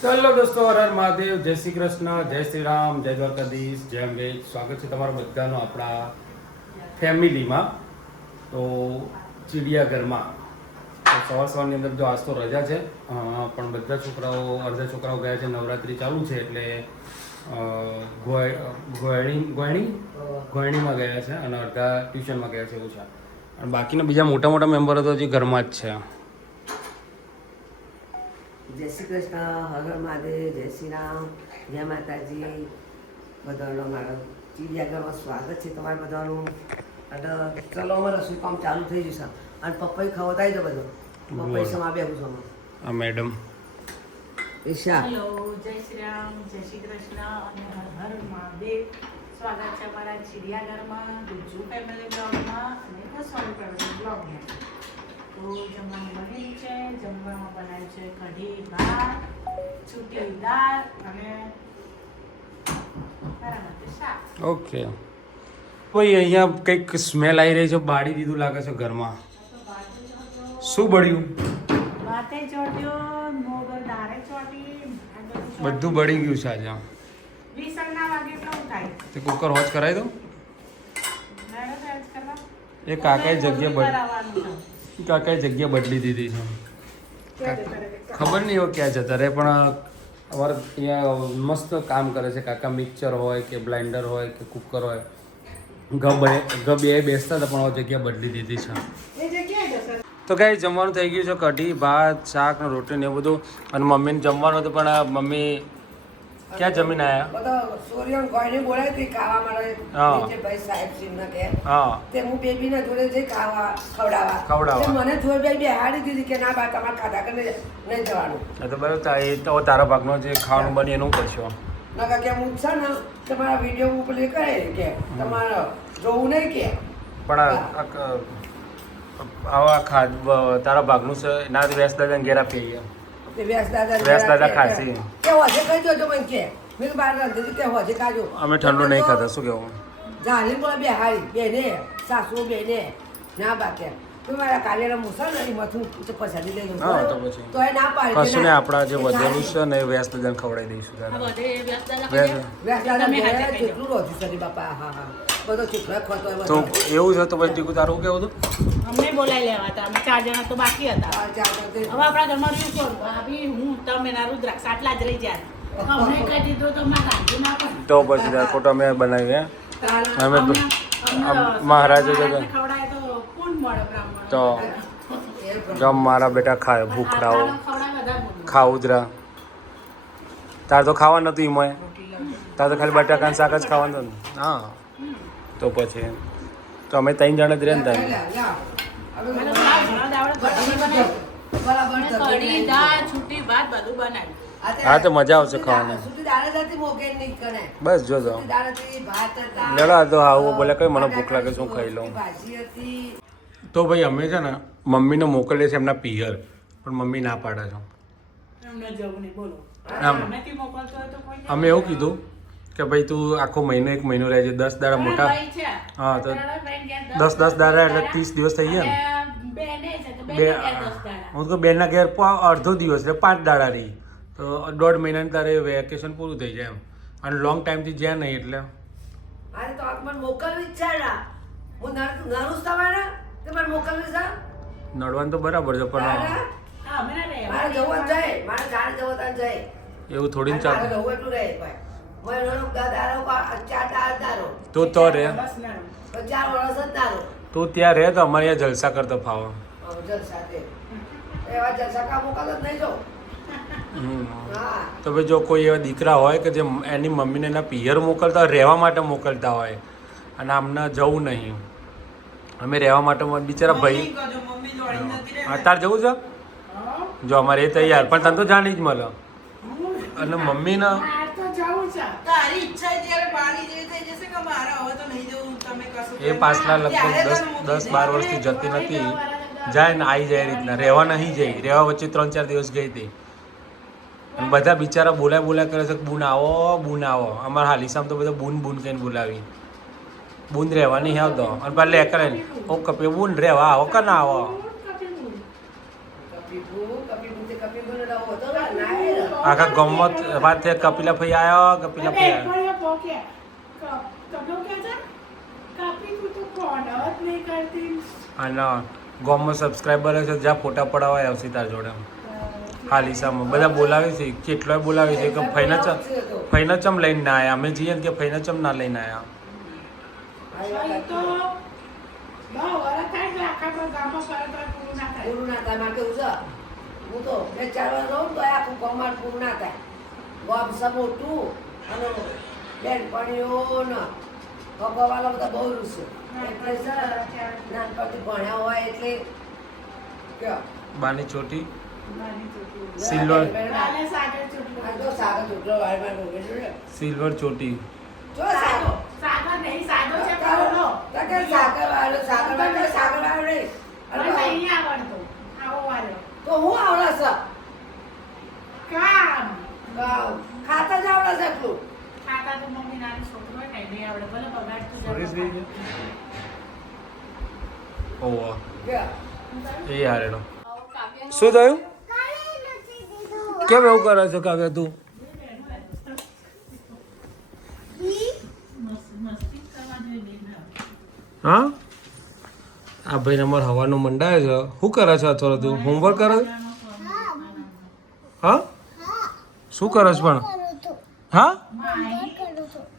Hello દોસ્તો, હર હર મહાદેવ, જય શ્રી કૃષ્ણ, જય શ્રી રામ, જય દ્વારકાધીશ, જય અંબે. સ્વાગત છે તમારા બધાનું આપણા ફેમિલીમાં. તો ચિડિયાઘરમાં સવારની અંદર જો આજ તો રજા છે, પણ બધા છોકરાઓ, અડધા છોકરાઓ ગયા છે, નવરાત્રિ ચાલુ છે એટલે ગોયણીમાં ગયા છે અને અડધા ટ્યુશનમાં ગયા છે એવું છે. અને બાકીના બીજા મોટા મોટા મેમ્બરો તો હજી ઘરમાં જ છે. જય શ્રી કૃષ્ણ, હર હર મહાદેવ, જય શ્રી રામ, જય માતાજી. બધાનો મારો ચિડિયાઘરમાં સ્વાગત છે તમારા બધાનું. અને ચલો અમારે રસોઈ કામ ચાલુ થઈ જશે અને પપ્પાઈ ખવડાવી દો બધું. પપ્પાઈ સમા બેવું છું આ મેડમ ઈશા. હેલો, જય શ્રી રામ, જય શ્રી કૃષ્ણ અને હર હર મહાદેવ. સ્વાગત છે અમારા ચિડિયાઘરમાં, ગુજ્જુ ફેમિલી બ્લોગમાં અને દસવાણી ફેમિલી બ્લોગમાં. તો જમવાનું બની છે. જમવામાં બનાવ્યું છે કઢી ભાત, છૂટી દાળ અને મારા માટે શાક. ઓકે. ભાઈ અહીંયા કંઈક સ્મેલ આવી રહી છે, બાળી દીધું લાગે છે ઘરમાં. શું બળ્યું? ભાતે ચોટ્યો, મોગર દાળે ચોટી, બધું બળી ગયું છે આજે. વિસલ ના વાગે કેવું થાય? તે કુકર હોજ કરાવી દો. મેડમ એજ કરવા એ કાકાએ જગ્યા કરાવવાનું છે. જગ્યા બદલી દીધી છે. ખબર નહીં હવે ક્યાં જતા રહે, પણ અમારે અહીંયા મસ્ત કામ કરે છે કાકા. મિક્સર હોય કે બ્લાઇન્ડર હોય કે કુકર હોય, બે બેસતા હતા પણ હવે જગ્યા બદલી દીધી છે. એ જગ્યાએ જશે. તો કાંઈ જમવાનું થઈ ગયું છે, કઢી ભાત શાક ને રોટી ને એવું બધું. અને મમ્મીને જમવાનું હતું પણ મમ્મી ક્યાં જમીને આવ્યા? બધા સોરિયન ગોયણી બોલાય તે ખાવા માટે હા. ભાઈ સાહેબ સિંહના કે હા તે હું બેબીને જોડે જઈ ખવડાવવા. ખવડાવવા. તે મને જોઈ બેહાડી દીધી કે ના બા તમારે ખાધા કરીને નહીં જવાનું. તો બરાબર, એ તો તારા ભાગનો જે ખાવાનું બને એનું કરશો. નકા કે હું છે ને તમારા વિડીયો ઉપર કરે કે તમારે જોવું નહીં કે પણ આવા તારા ભાગનું છે ના વ્યાસ દાદા ઘેર આપી તે વ્યાસ દાદા ખાસી કે હોજે કહી દેજો મને કે મેં બહાર રાંધી કે હોજે ખાજો. અમે ઠંડુ નહીં ખાતા. શું કેવું? જાણી બોલે બેહાડી બેને સાસુ બેને ના બાકે તો મારા કાર્યના મુસા ને મથું પછાડી લઈ હા તો પછી તો એ ના પાડી કશું ને આપણા જે વધેલું છે ને એ વ્યાસ દાદાને ખવડાવી દઈશું. આ દાદા બધે વ્યસ્ત દાદા વ્યાસ વ્યાસ દાદા તમે હાથે ખાઈ જેટલું રોધું સરી બાપા. હા હા બધો ચીકણા ખોતો તો એવું છે તો પછી ટીકું તારું કેવું હતું? અમને બોલાવી લેવા હતા. અમે 4 જણા તો બાકી હતા. હવે આપણા ઘરમાં રહ્યું કોણ? ભાભી, હું, તમે ના રુદ્રાક્ષ આટલા જ રહી જાય. અમને કહી દીધું તો મારે રાંધવું ના પડે. તો પછી ફોટો અમે બનાવીએ. અમે મહારાજે ખવડાય તો કોણ મળે બ્રાહ્મણ? તો ગમ મારા બેટા ખાય ભૂખડાઓ ખાઉદરા. તાર તો ખાવા નતું એમાં, તાર તો ખાલી બટાકાનું શાક જ ખાવાનું હતું ને. હા તો પછી તો અમે 3 જણા જ રહે ને ત્યાં. કઢી દાળ છૂટી ભાત બધું બનાવ્યું. હા તો મજા આવશે ખાવાની. બસ જો તો લેડા તો આવું બોલે કઈ મને ભૂખ લાગે છે હું ખાઈ લઉં. તો ભાઈ અમે છે ને મમ્મીને મોકલીએ છીએ એમના પિયર, પણ મમ્મી ના પાડે છે. એમને જવું નહીં, બોલો. આમ નથી મોકલતો હોય તો કોઈ અમે એવું કીધું કે ભાઈ તું આખો મહિનો 1 મહિનો રહેજે, 10 દાડા મોટા. હા તો 10 દાડા એટલે 30 દિવસ થઈ ગયા ને. હું તો બેનના ઘેર અડધો દિવસ એટલે 5 દાડા રહી, તો 1.5 મહિનાની તારે વેકેશન પૂરું થઈ જાય એમ. અને લોંગ ટાઈમથી જ્યાં નહીં એટલે નડવાનું તો બરાબર છે પણ એવું થોડી ને ચાલે. તું તો રે, તું ત્યાં રહે તો અમારે અહીંયા જલસા કરતો ફાવો. તો ભાઈ જો કોઈ એવા દીકરા હોય કે જે એની મમ્મીને એના પિયર મોકલતા હોય, રહેવા માટે મોકલતા હોય, અને આમને જવું નહીં, અમે રહેવા માટે બિચારા ભાઈ. તાર જવું છે? જો અમારે એ તૈયાર, પણ તને તો જાણી જ મળે. અને મમ્મીને એ પાછલા લગભગ 10-12 વર્ષથી જતી નથી, જાય ને આવી જાય રીતના. રહેવા નહીં જઈ, રહેવા વચ્ચે 3-4 દિવસ ગઈ હતી. અને બધા બિચારા બોલાય કરે છે બૂન આવો બૂન આવો. અમારા હાલીસામાં તો બધા બૂન કહીને બોલાવી. બૂન રહેવા નહીં આવતો અને પાછા લે કરે ને ઓ કપી બૂન રહેવા આવો કે ના આવો. આખા ગામમાં વાત થઈ કપિલા ભાઈ આવ્યો કપિલા ભાઈ આવ્યો બેનપણીઓ પોકે. કપડો કે છે? કાપી તું તો ફોન જ નહીં કરતી. અને ગામમાં સબસ્ક્રાઈબર છે જ્યાં ફોટા પડાવવા આવશે તાર જોડે હાલીસામાં બધા બોલાવે છે કેટલોય બોલાવે છે કે ફઈના ચમ લઈને ના આવ્યા અમે જઈએ ને કે ફઈના ચમ ના લઈને આવ્યા ઈ તો બહુ વરસ થાય એટલે આખા ગામમાં ફરક પૂરું ના થાય. પૂરું ના થાય મારે કેવું છે હું તો 2-4 વાર રહું તો આખું ગામમાં પૂરું ના થાય ગામ સપોટું અને બેનપણીઓ ને ભગવાવાળા બધા બહુ રૂસે એટલે છે નાનપણથી ભણ્યા હોય એટલે કયો બાની ચોટી નાની છોકરી. સિલ્વર કાલે સાગર ચોટલો. આ તો સાગર છોકરો વાળમાં રોકે છે સિલ્વર ચોટી જો સાગર સાગર નહીં, સાગર છે સાગર પેલો. સાગર વાળો નહીં મને નહીં આવડતો. આવો વાળો. તો હું આવડે છે કામ. ખાતા જ આવડે છે એટલું ખાતા તો મમ્મી નાની છોકરો હોય ને નહીં આવડે. ભલે બગાડતું સોરીસ જાય. ગઈ છે ઓહો કે એ હારેનો શું થયું કેમ એવું કરે છે કાવ્યા તું મસ્તી જ કરવા જોઈએ બેન. હા આ ભાઈ અમારે હવાનું મંડાય છે શું કરે છે અથવા તું હોમવર્ક કરે છે હા શું કરે છે પણ હા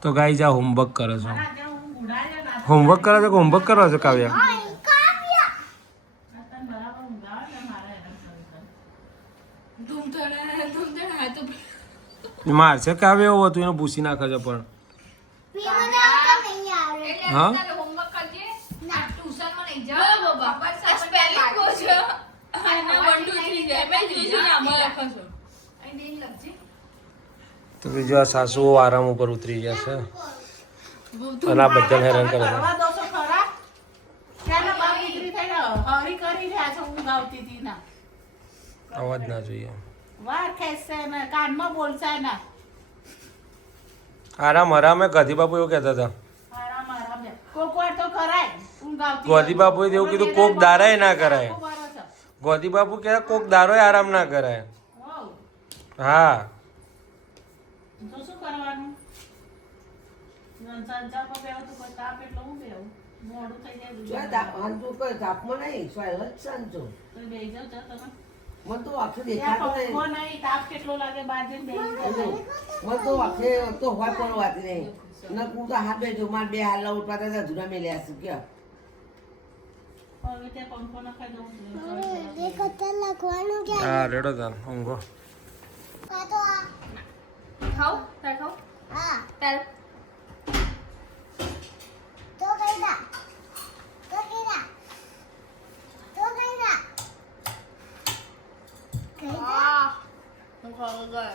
તો ગાઈ જા હોમવર્ક કરે છે હોમવર્ક કરે છે કે હોમવર્ક કરવા છે કાવ્યા મારશે કાવ્ય એવું હતું એને ભૂસી નાખે છે પણ હા તો બીજું આ સાસુઓ આરામ ઉપર ઉતરી જશે અને આ બધા હેરાન કરે છે કરવા દો છો ખરા? ચાલો બાપ દીકરી થઈને હરી કરી રહ્યા છો. ઊંઘ આવતી હતી ના. અવાજ ના જોઈએ વાર ખેંચશે ને કાનમાં બોલશે ને. આરામ આરામે ગાંધી બાપુ એવું કહેતા હતા આરામ આરામ લે. કોક વાર તો કરાય. ઊંઘ આવતી ગાંધી બાપુએ તો એવું કીધું કોક દારાય ના કરાય આખું વરસ. ગાંધી બાપુ કહે કોક દારોય આરામ ના કરાય હોવ. હા તો શું કરવાનું? સંજા પર બેહો તો કોઈ તાપ એટલો હું બેહું. મોડું થઈ જાય જો બીજું. હાંજુ કોઈ તાપમાં નહીં સોયલ જ શાંતો તો બેહી જાઓ છો તમે. મને તો આખે ત્યાં દેખાતું પંખો નહીં નહીં, તાપ કેટલો લાગે બહાર જઈને બેહી જાઓ. મને તો આખે તો હોય પણ વાતી નહીં ન હું તો હાથ બેઠો મારે 2 હાલ ઉઠવા હતા ધૂના મેલ્યા છું કે હવે ત્યાં પંખો નખાઈ દઉં છું. હા રેડો તાન ઊંઘો ખાઓ તાર ખાઓ તાર હું ખાવા ગયો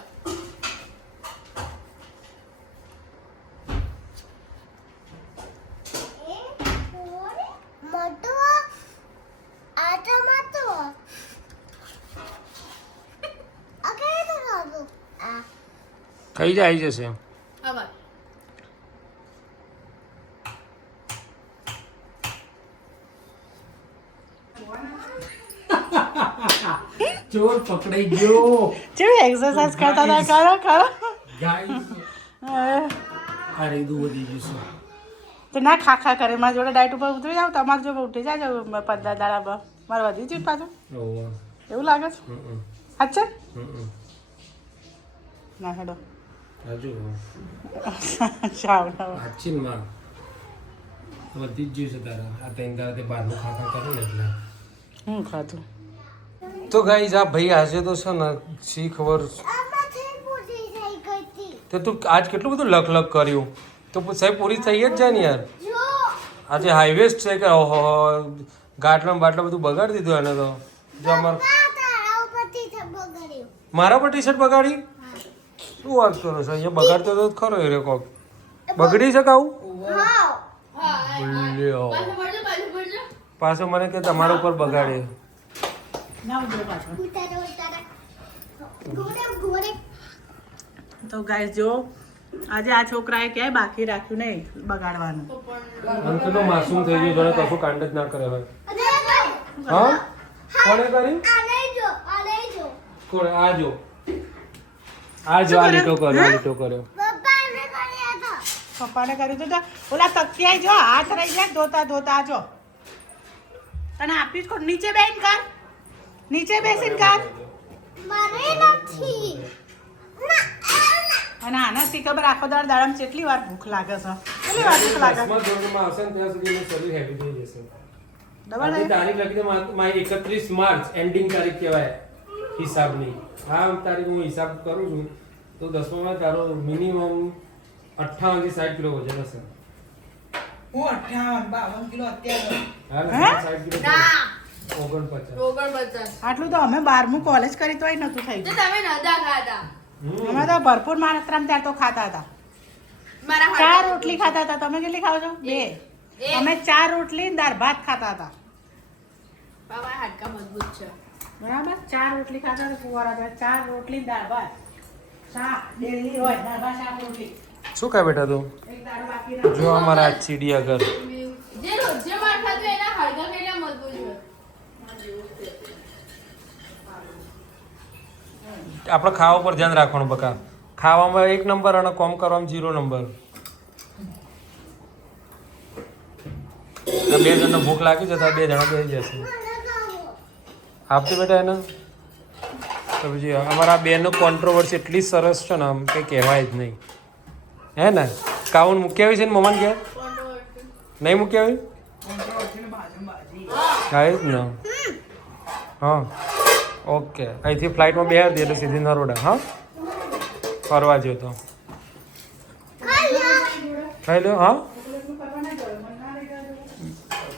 કઈ જાય આવી જશે આભાર ચોર પકડાઈ ગયો કેવી એક્સરસાઇઝ કરતા હતા કરો કરો. અરે દુ વધી જશે તો ના ખા કરે મારા જોડે ડાયટ ઉપર ઉતરી જાવ તમારા જોડે ઉઠી જાજો 15 દાડા મારે વધી જ પાછું ઓહો એવું લાગે છે અચ્છા ના હેડો રાજુ ચાવ સાચી માં વધી જ જશે તારા આ ત્રણ દાડા તે બહારનું ખાખા કરે ને એટલે હું ખાતું તો ગાઈસ આ ભાઈ આજે તો છે ને શી ખબર તો તું આજ કેટલું બધું લખ લખ કર્યું તો સાહેબ પૂરી થઈ જ જાય ને યાર આજે હાઈવેસ છે કે ઓહો ગાટલા બાટલા બધું બગાડી દીધું એને તો જો અમાર મારા પર ટી શર્ટ બગાડી શું વાત કરો છો અહીંયા બગાડતો તો ખરો એ કોક બગડી શકે આવું લ્યો. પાછો મને કે તમારા ઉપર બગાડે ના ઉતરે પાછો તો ગાઈસ જો આજે આ છોકરાએ ક્યાંય બાકી રાખ્યું નહીં બગાડવાનું. મને કેટલો માસૂમ થઈ ગયો જોને કશું કાંડ જ ના કરે હવે હા કોણે કરી કોણે આ જો આ જો આ લીટો કર્યો આ લીટો કર્યો પપ્પાને કર્યું તો ઓલા તકિયા જો હાથ રહી જાય ધોતા ધોતા જો તને આપી જ કોણ નીચે બેન કર નીચે બેસીને કર અને આના સી ખબર આખો દાડામાં કેટલી વાર ભૂખ લાગે છે કેટલી વાર ભૂખ લાગે દસમા ધોરણમાં આવશે ને ત્યાં સુધી એનું શરીર હેવી થઈ જશે ડબલ આજની તારીખ લખી દે મારી 31 માર્ચ એન્ડિંગ તારીખ કહેવાય હિસાબની આ તારીખ હું હિસાબ કરું છું તો દસમામાં તારો મિનિમમ 58 થી 60 કિલો વજન હશે હું 58 52 કિલો અત્યારે હા 60 કિલો ના 49 49 આટલું તો અમે 12મું કોલેજ કરી તોય નતું થઈ તો ગયું તમે નતા ખાતા અમે તો ભરપૂર માત્રામાં ત્યારે તો ખાતા હતા મારા 4 રોટલી ખાતા હતા તમે કેટલી ખાવ છો 2 એક. અમે 4 રોટલી ને દાળ ભાત ખાતા હતા બાબા હાડકા મજબૂત છે બરાબર 4 રોટલી ખાતા હતા ફુવારા હતા 4 રોટલી ને દાળ ભાત શાક ડેલી હોય દાળ ભાત શાક રોટલી શું ખાય બેટા તું એક દાળ બાકી રાખી. જો અમારા ચીડિયાઘર જે રોજે માર ખાતું એના હાડકા કેટલા મજબૂત છે આપણે ખાવા પર ધ્યાન રાખવાનું બકા ખાવામાં 1 નંબર અને કોમ કરવામાં 0 નંબર આ 2 જણને ભૂખ લાગી છે તો 2 જણા બેસી જશે આપતી બેટા એને તો પછી અમારા બેનનો કોન્ટ્રોવર્સી એટલી સરસ છે ને આમ કંઈ કહેવાય જ નહીં હે ને કાઉન મૂકી આવી છે ને મમ્માને ઘેર નહીં મૂકી આવી હા એ જ ને હા ઓકે અહીંથી ફ્લાઇટમાં બેહાર દે એટલે સીધી નરોડા હા ફરવા જ્યો તો ખાઈ લો હા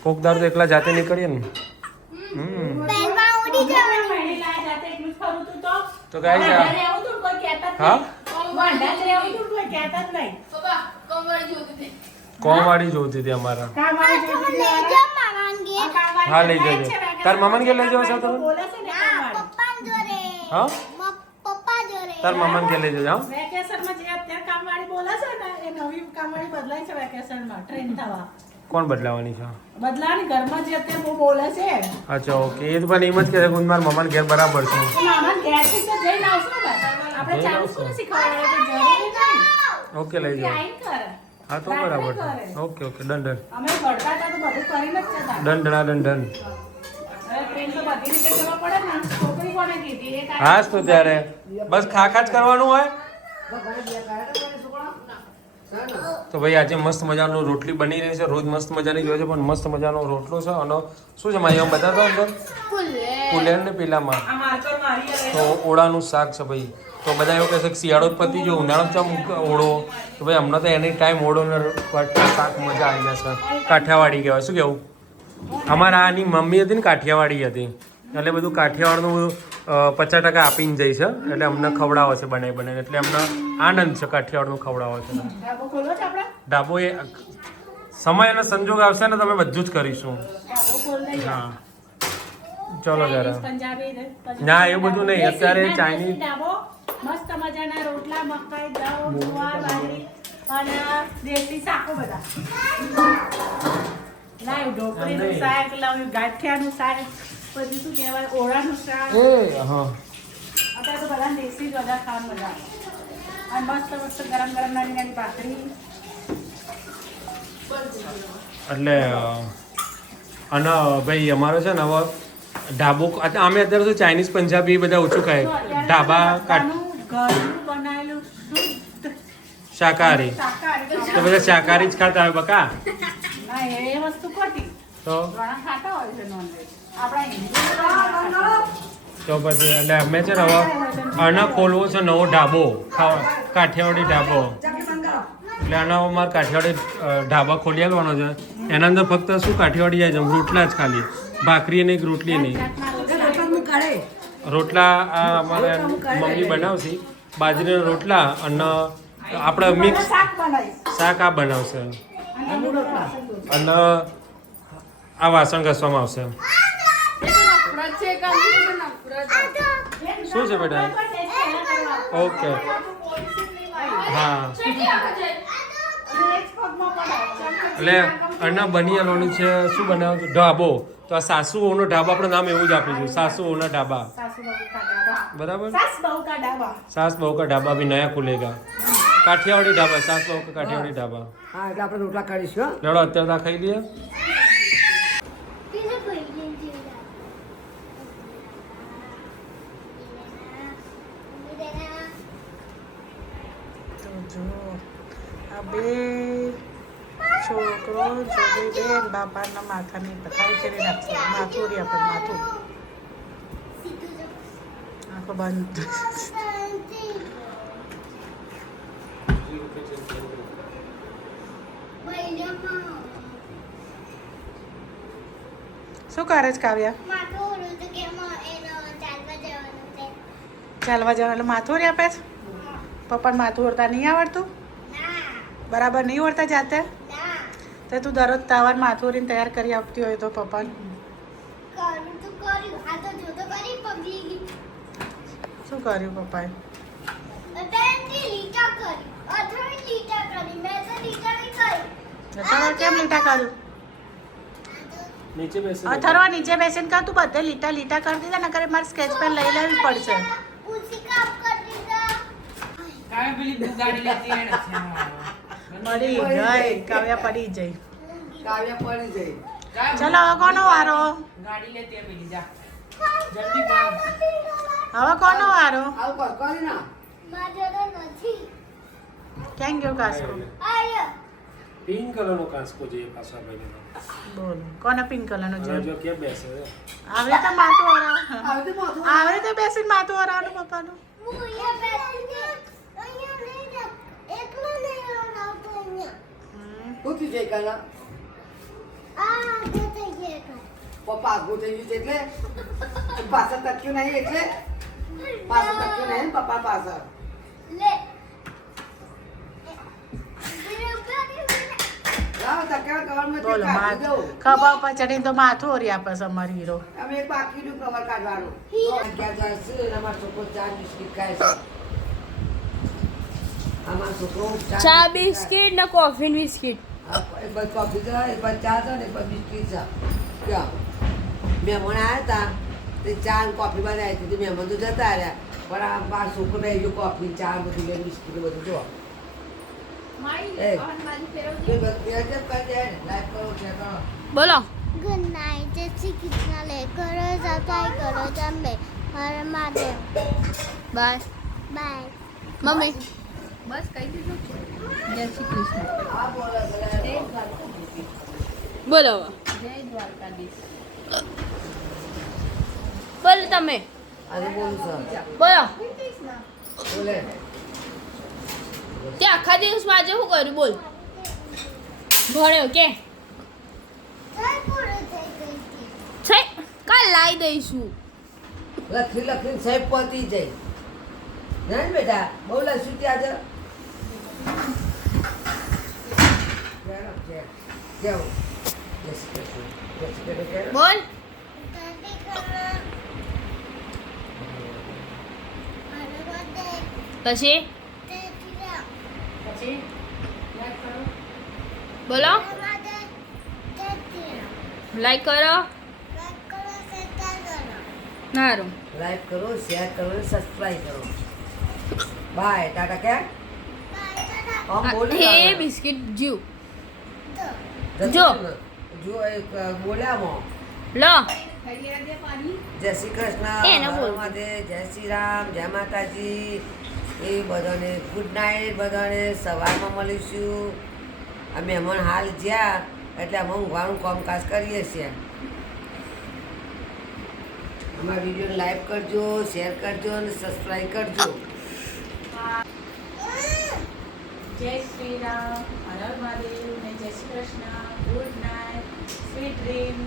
કોકદાર તો એકલા જાતે નીકળીએ ને તો ગાઈ જા હા પપ્પા કમવાળી જોતી હતી કોમવાળી જોતી હતી અમારા હા લઈ જજો તાર મમ્માને કે લઈ જાવ છો તમે હા તાર મમ્માને કે લઈ જજો હા વેકેશનમાં જે અત્યારે કામવાળી બોલે છે ને એ નવી કામવાળી બદલાય છે વેકેશનમાં ટ્રેન થવા કોણ બદલાવાની છે બદલાવાની ઘરમાં જે અત્યારે બહુ બોલે છે અચ્છા ઓકે એ તો પણ એમ જ કહે છે કે મારા મમ્માને ઘેર બરાબર છે તો મામાને ઘેરથી તો જઈને આવશું ને આપણે ચાલુ શું શીખવાડે તો જરૂરી નહીં ઓકે લઈ જાઓ આઈન કરે હા તો બરાબર છે ઓકે ઓકે ડન ડન અમે ભણતા હતા તો બધું કરીને જ જતા ડન ડન ડન ડન હવે ટ્રેન તો બધી રીતે જવા પડે ને છોકરી કોને કીધી એ કાંઈ હા જ તો ત્યારે બસ ખા જ કરવાનું હોય તો ભાઈ આજે મસ્ત મજાનો રોટલી બની રહી છે રોજ મસ્ત મજાની જોઈએ છે પણ મસ્ત મજાનો રોટલો છે અને શું છે મારી બતાતો અંદર પુલેર ને પેલામાં આ માર્કર મારી આવે તો ઓળાનું શાક છે ભાઈ તો બધા એવું કહે છે કે શિયાળો જ પતી ગયો ઉનાળો ચમ ઓળો તો ભાઈ હમણાં તો એની ટાઈમ ઓળો ને શાક મજા આવી જશે કાઠિયાવાડી કહેવાય શું કેવું અમારા આની મમ્મી હતી ને કાઠિયાવાડી હતી એટલે બધું કાઠિયાવાડનું બધું 50% આપીને જાય છે એટલે અમને ખવડાવે છે બનાવી એટલે અમને આનંદ છે કાઠિયાવાડનું ખવડાવે છે ઢાબો ખોલો છે આપણે ઢાબો એ સમય અને સંજોગ આવશે ને તમે બધું જ કરીશું ઢાબો ખોલ દઈએ હા ચલો જરા પંજાબી ને ના એવું બધું નહીં અત્યારે ચાઇનીઝ ઢાબો મસ્ત મજાના રોટલા મકાઈ દાળ ગુવાર બાજરી અને દેશી શાકો બધા લાવ ઢોકળીનું શાક લાવ ગાંઠિયાનું શાક પછી શું કહેવાય ઓળાનું શાક એ હા અત્યારે તો બધા દેશી જ બધા ખાવા મજા આવે અને મસ્ત મસ્ત ગરમ ગરમ નાની નાની ભાખરી એટલે અને ભાઈ અમારો છે ને હવે ઢાબો અમે અત્યારે તો ચાઇનીઝ પંજાબી બધા ઓછું ખાય ઢાબા ઘરનું બનાવેલું શુદ્ધ શાકાહારી શાકાહારી તો બધા શાકાહારી જ ખાતા હોય બકા ના એ વસ્તુ ખોટી તો ઘણા ખાતા હોય છે નોનવેજ આપણા હિન્દુ તો પછી એટલે અમે છે ને હવે આના ખોલવો છે નવો ઢાબો કાઠિયાવાડી ઢાબો એટલે આના અમારે કાઠિયાવાડી ઢાબા ખોલી આવવાનો છે એના અંદર ફક્ત શું કાઠિયાવાડી જાય છે રોટલા જ ખાલી ભાખરી નહીં રોટલી નહીં રોટલા આ અમારે મમ્મી બનાવશે બાજરીના રોટલા અને આપણે મિક્સ શાક બનાવીશ શાક આ બનાવશે અને આ વાસણ ઘસવામાં આવશે નફરત છે કામ નફરત શું છે બેટા ઓકે હા કેટલી વખત છે? એક પગ બ્લોગમાં પણ એટલે અન્ના બની આવવાનું છે શું બનાવ્યું છે ઢાબો તો આ સાસુઓનો ઢાબા આપણે નામ એવું જ આપીશું સાસુઓના ઢાબા સાસુ બહુ કા ડાબા બરાબર સાસ બહુ કા ડાબા सास बहू का ढाबा भी नया खुलेगा काठियावाड़ी ढाबा सास बहू का काठियावाड़ी ढाबा હા એટલે આપણે રોટલા કરીશું હો. લડો અત્યારે આ ખાઈ લઈએ તો જો આ બે છોકરો જોડે બેન બાપાના માથાની પથારી કરી નાખશે માથું રે આપણે માથું આંખો બંધ શું કરે છે કાવ્યા ચાલવા જવાનું એટલે માથું રે આપે છે પપ્પાને માથું ઓળતા નહીં આવડતું બરાબર નહીં ઓળતા જાતે તો તું દરરોજ તાવાર માથું ઓળીને તૈયાર કરી આપતી હોય તો પપ્પાને શું કર્યું પપ્પાએ અથર્વા કેમ લીટા કર્યું નીચે બેસે અથર્વા નીચે બેસીને કર તું બધે લીટા લીટા કરી દીધા નકર મારે સ્કેચ પેન લઈ લેવી પડશે પડી ગઈ કાવ્યા પડી જઈ કાવ્ય પડી જઈ ચલો હવે કોનો વારો હવે કોનો વારો આવું કર કરી ના ક્યાં ગયો કાસકો પિંક કલરનો કાંસકો છે એ પાછા ભાઈ બોલ કોને પિંક કલરનો અને જોઈએ જો કેમ બેસે આવી રીતે માથું ઓરાવ આવી તો માથું આવી રીતે બેસીને માથું ઓરાવનું પપ્પાનું ઉઠી જઈ કાના પપ્પા આગું થઈ ગયું છે એટલે પાછળ તક્યું નહીં એટલે પાછળ તક્યું નહીં ને પપ્પા પાછળ લાવો તક્યા કવરમાં બોલો તે કાઢી દઉં. ખભા ઉપર ચડીને તો માથું ઓરી આપે છે અમારી હીરો અમે એક બાકીનું કવર કાઢવાનું અગિયાર જશે અને અમારો છોકરો ચા બિસ્કિટ ખાય છે અમારો છોકરો ચા બિસ્કિટ ને કોફી બિસ્કિટ એક બાજુ કોફી છે એક બાજુ ચા છે ને એક બાજુ બિસ્કિટ છે ક્યાં મહેમાન આવ્યા હતા તે ચા અને કોફી બનાવી હતી મહેમાન તો જતા રહ્યા પણ આ મારો છોકરો બે જો કોફી ચા બધું લે બિસ્કિટ બધું જો બોલો Good night, જય શ્રી કૃષ્ણ લે કરો સબસ્ક્રાઇબ કરો જમે હર મહાદેવ બાય બાય મમ્મી બસ કહી દીધું જય શ્રી કૃષ્ણ બોલો જય દ્વારકાધીશ બોલો તમે આજે બોલું છે બોલો બોલે તે આખા દિવસમાં આજે શું કર્યું બોલ ભણ્યો કે જય પૂરું થઈ ગઈ છે કાલ લાવી દઈશું લખી લખીને સાહેબ પહોંચી જાય ના ને બેટા બહુ લખ્યું ત્યાં જ જાઓ જય શ્રી કૃષ્ણ જય શ્રી કૃષ્ણ બોલ દાદી કરો હરવદે પછી તેતીરા પછી બોલો હરવદે તેતીરા લાઈક કરો લાઈક કરો શેર કરો સારું લાઈક કરો શેર કરો અને સબસ્ક્રાઈબ કરો બાય ટાટા કે આમ બોલી હે લાવો. બિસ્કિટ જીવ જતું જો. ને. જો એક બોલ્યામાં લો જય શ્રી કૃષ્ણ એને બોલ. હર મહાદેવ, જય શ્રી રામ જય માતાજી એ બધાને ગુડ નાઇટ બધાને સવારમાં મળીશું આ મહેમાન હાલ જ્યાં એટલે અમે ઊંઘવાનું કામકાજ કરીએ છીએ અમારા વિડીયોને લાઈક કરજો શેર કરજો અને સબસ્ક્રાઈબ કરજો જય શ્રી રામ હર હર મહાદેવ ને જય Shri Krishna good night sweet dream